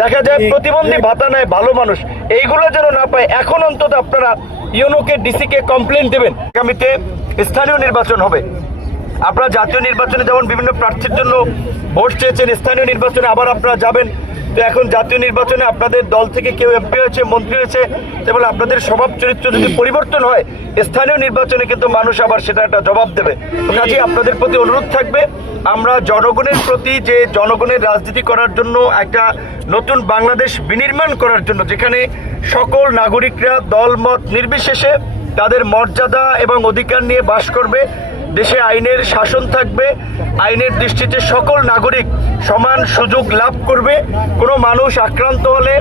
দেখা যায় প্রতিবন্ধী ভাতা নেয় ভালো মানুষ, এইগুলো যেন না পায়। এখন অন্তত আপনারা ইউনোকে ডিসিকে কমপ্লেন দেবেন। আগামীতে স্থানীয় নির্বাচন হবে, আপনারা জাতীয় নির্বাচনে যেমন বিভিন্ন প্রার্থীর জন্য ভোট চেয়েছেন, স্থানীয় নির্বাচনে আবার আপনারা যাবেন। তো এখন জাতীয় নির্বাচনে আপনাদের দল থেকে কেউ এমপি হয়েছে, মন্ত্রী হয়েছে, তাহলে আপনাদের স্বভাব চরিত্র যদি পরিবর্তন হয়, স্থানীয় নির্বাচনে কিন্তু মানুষ আবার সেটা একটা জবাব দেবে। কাজেই আপনাদের প্রতি অনুরোধ থাকবে, আমরা জনগণের প্রতি, যে জনগণের রাজনীতি করার জন্য একটা নতুন বাংলাদেশ বিনির্মাণ করার জন্য, যেখানে সকল নাগরিকরা দলমত নির্বিশেষে তাদের মর্যাদা এবং অধিকার নিয়ে বাস করবে, দেশে আইনের শাসন থাকবে, আইনের দৃষ্টিতে সকল নাগরিক সমান সুযোগ লাভ করবে, কোনো মানুষ আক্রান্ত হলে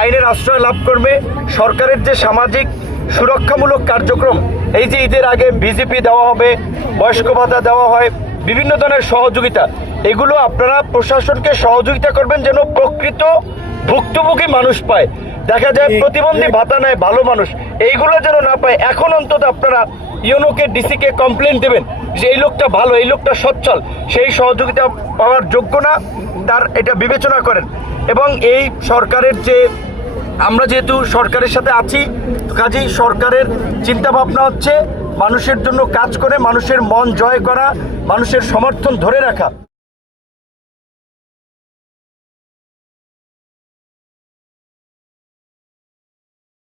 আইনের আশ্রয় লাভ করবে। সরকারের যে সামাজিক সুরক্ষামূলক কার্যক্রম, এই যে ঈদের আগে বিজেপি দেওয়া হবে, বয়স্ক ভাতা দেওয়া হয়, বিভিন্ন ধরনের সহযোগিতা, এগুলো আপনারা প্রশাসনকে সহযোগিতা করবেন যেন প্রকৃত ভুক্তভোগী মানুষ পায়। দেখা যায় প্রতিবন্ধী ভাতা নেয় ভালো মানুষ, এইগুলো যেন না পায়। এখন অন্তত আপনারা ইউনোকে ডিসিকে কমপ্লেন দেবেন যে এই লোকটা ভালো, এই লোকটা সচ্ছল, সেই সহযোগিতা পাওয়ার যোগ্য না, তার এটা বিবেচনা করেন। এবং এই সরকারের যে, আমরা যেহেতু সরকারের সাথে আছি, কাজেই সরকারের চিন্তা ভাবনা হচ্ছে মানুষের জন্য কাজ করে, মানুষের মন জয় করা, মানুষের সমর্থন ধরে রাখা।